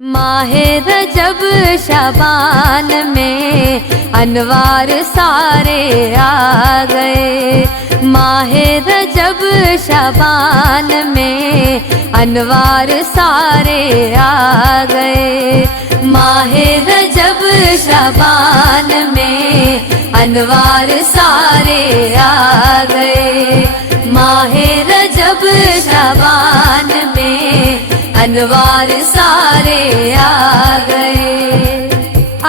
ماہ رجب شعبان میں انوار سارے آ گئے، ماہ رجب شعبان میں انوار سارے آ گئے، ماہ رجب شعبان میں انوار سارے آ گئے، ماہ رجب شعبان میں انوار سارے آ گئے۔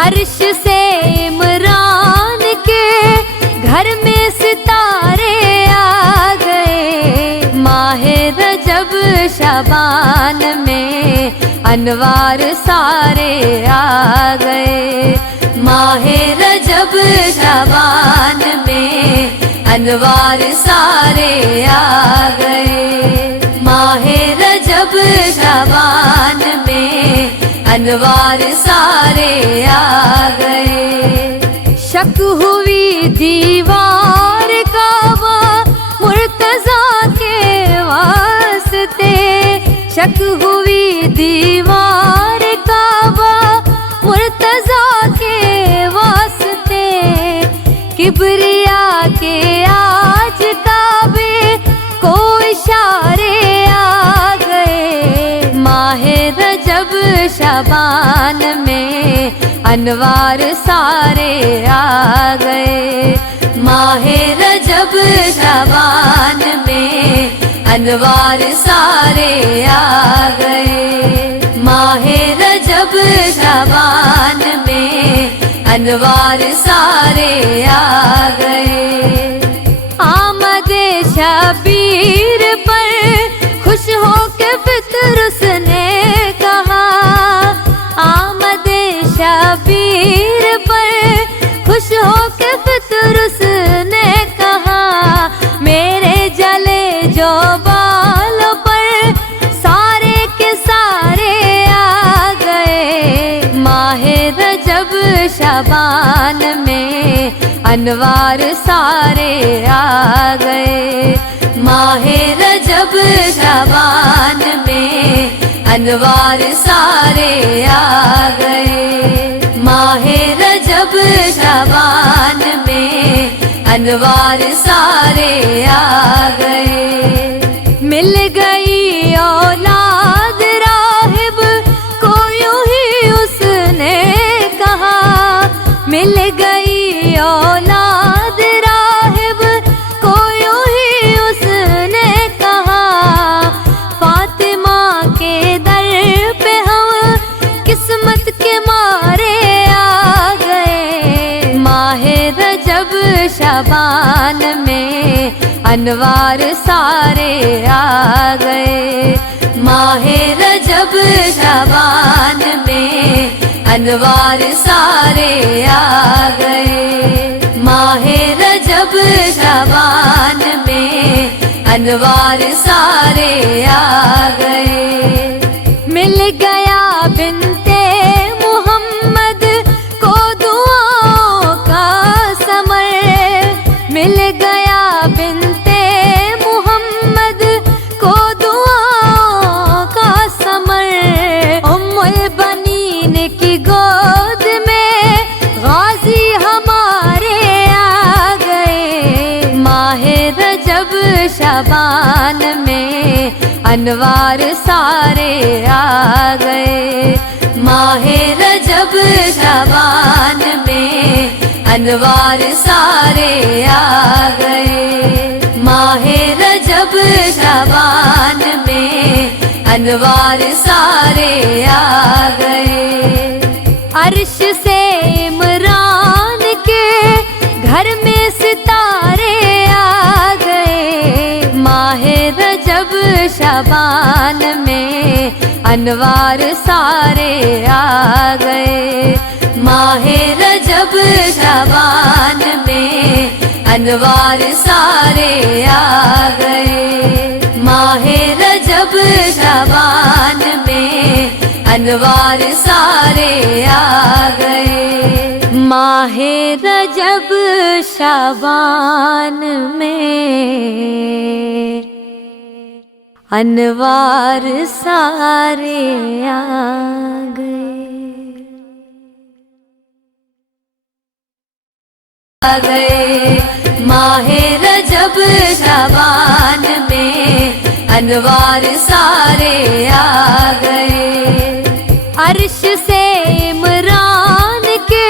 عرش سے عمران کے گھر میں ستارے آ گئے، ماہ رجب شعبان میں انوار سارے آ گئے، ماہ رجب شعبان میں انوار سارے آ گئے، ماہ رجب شعبان میں انوار سارے آ گئے۔ شک ہوئی دیوار کعبہ مرتضیٰ کے واسطے، شک ہوئی دیوار کعبہ مرتضیٰ کے واسطے، کبریا کے آج کعبے کو اشارے آ گئے، ماہ رجب شعبان میں انوار سارے آ گئے، ماہ رجب شعبان میں انوار سارے آ گئے، ماہ رجب شعبان میں انوار سارے آ گئے۔ آمد شبیر پر خوش ہو کے فطر اس نے کہا، آمد شبیر پر خوش ہو کے فطر اس نے کہا، میرے جلے جو بال پر سارے کے سارے آ گئے، ماہ رجب شعبان میں انوار سارے آ گئے، ماہ رجب شعبان میں انوار سارے آ گئے، ماہ رجب شعبان میں انوار سارے آ گئے۔ مل گئی اولاد راہب کو یوں ہی اس نے کہا، مل گئی اولاد راہب کو یوں ہی اس نے کہا، فاطمہ کے در پہ ہم قسمت کے مارے آ گئے، ماہ رجب شعبان میں انوار سارے آ گئے، ماہ رجب شعبان میں انوار سارے آ گئے، ماہ رجب شعبان میں انوار سارے آ گئے۔ مل گیا بنتے محمد کو دعاؤں کا ثمر، مل گیا بنتے محمد کو دعاؤں کا ثمر، ام البنین کی گود میں غازی ہمارے آ گئے، ماہ رجب شعبان میں انوار سارے آ گئے، ماہ رجب شعبان میں انوار سارے آ گئے، ماہ رجب شعبان میں انوار سارے آ گئے۔ عرش سے عمران کے گھر میں ستارے آ گئے، ماہ رجب شعبان میں انوار سارے آ گئے، ماہ رجب شعبان میں انوار سارے آ گئے، ماہ رجب شعبان میں انوار سارے آ گئے، ماہ رجب شعبان میں انوار سارے آ گئے ماہ رجب شعبان میں انوار سارے آ گئے عرش سے عمران کے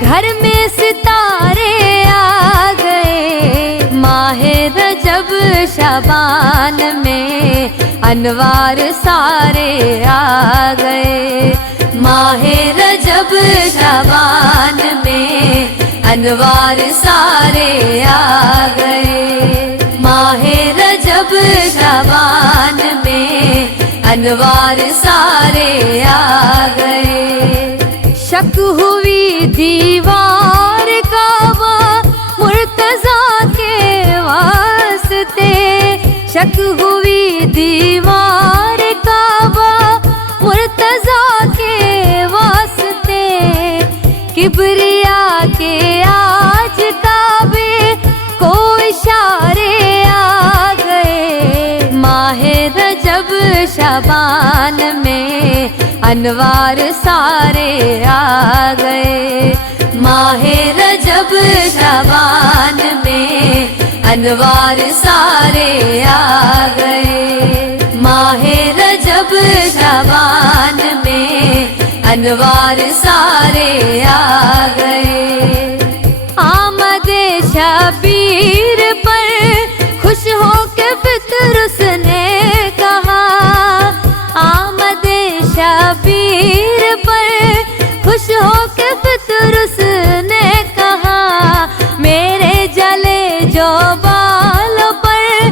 گھر میں ستارے آ گئے ماہ رجب شعبان میں انوار سارے آ گئے ماہ رجب شعبان میں انوار سارے آ گئے ماہ رجب شعبان میں انوار سارے آ گئے شک ہوئی دیوار کعبہ مرتضیٰ کے واسطے شک ہوئی دیوار کعبہ مرتضیٰ کے واسطے کبریا کے آج کعبے کو اشارے آ گئے ماہ رجب شعبان میں انوار سارے آ گئے ماہ رجب شعبان میں انوار سارے آ گئے ماہ رجب شعبان میں انوار سارے آ گئے آمد شبیر پر خوش ہو کے پطرس نے کہا آمد شبیر پر خوش ہو کے پطرس نے کہا میرے جلے جو بالوں پر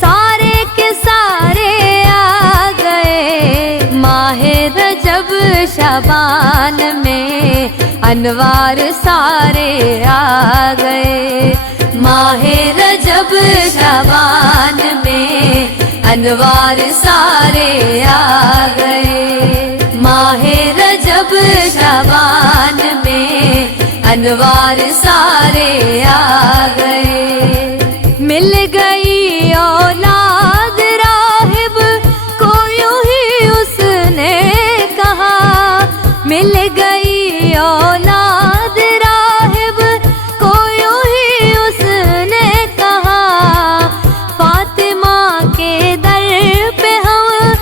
سارے کے سارے آ گئے ماہ رجب شعبان میں انوار سارے آ گئے ماہ رجب شعبان میں انوار سارے آ گئے ماہ رجب شعبان میں انوار سارے آ گئے مل گئی اولاد راہب کو یوں ہی اس نے کہا مل گئی اولاد راہب کو یوں ہی اس نے کہا فاطمہ کے در پہ ہم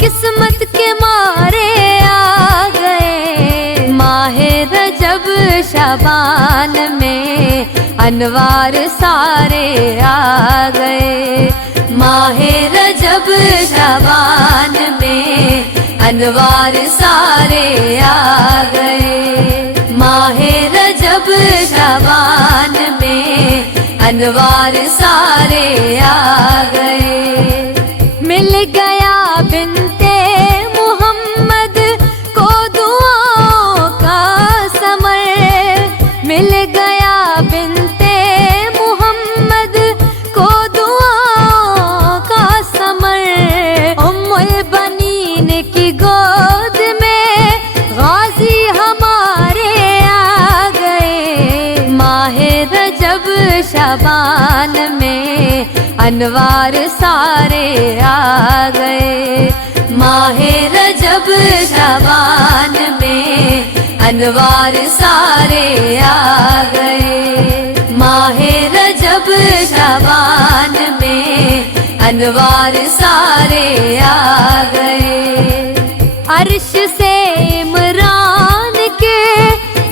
قسمت کے مارے آ گئے ماہ رجب شعبان میں انوار سارے آ گئے ماہ رجب شعبان میں انوار سارے آ گئے ماہ رجب شعبان میں انوار سارے آ گئے مل گیا بنتے محمد کو دعاؤں کا ثمر مل گیا بنتے محمد کو دعاؤں کا ثمر ام البنین کی گود میں غازی ہمارے آ گئے ماہ رجب شعبان میں انوار سارے آ گئے ماہ رجب شعبان میں انوار سارے آ گئے ماہ رجب شعبان میں انوار سارے آ گئے عرش سے عمران کے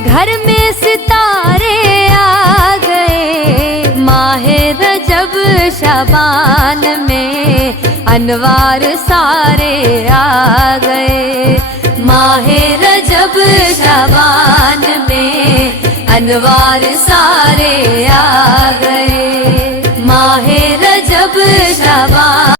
گھر میں ستارے آ گئے ماہ رجب شعبان میں انوار سارے آ گئے ماہ رجب شعبان میں انوار سارے آ گئے ماہ رجب شعبان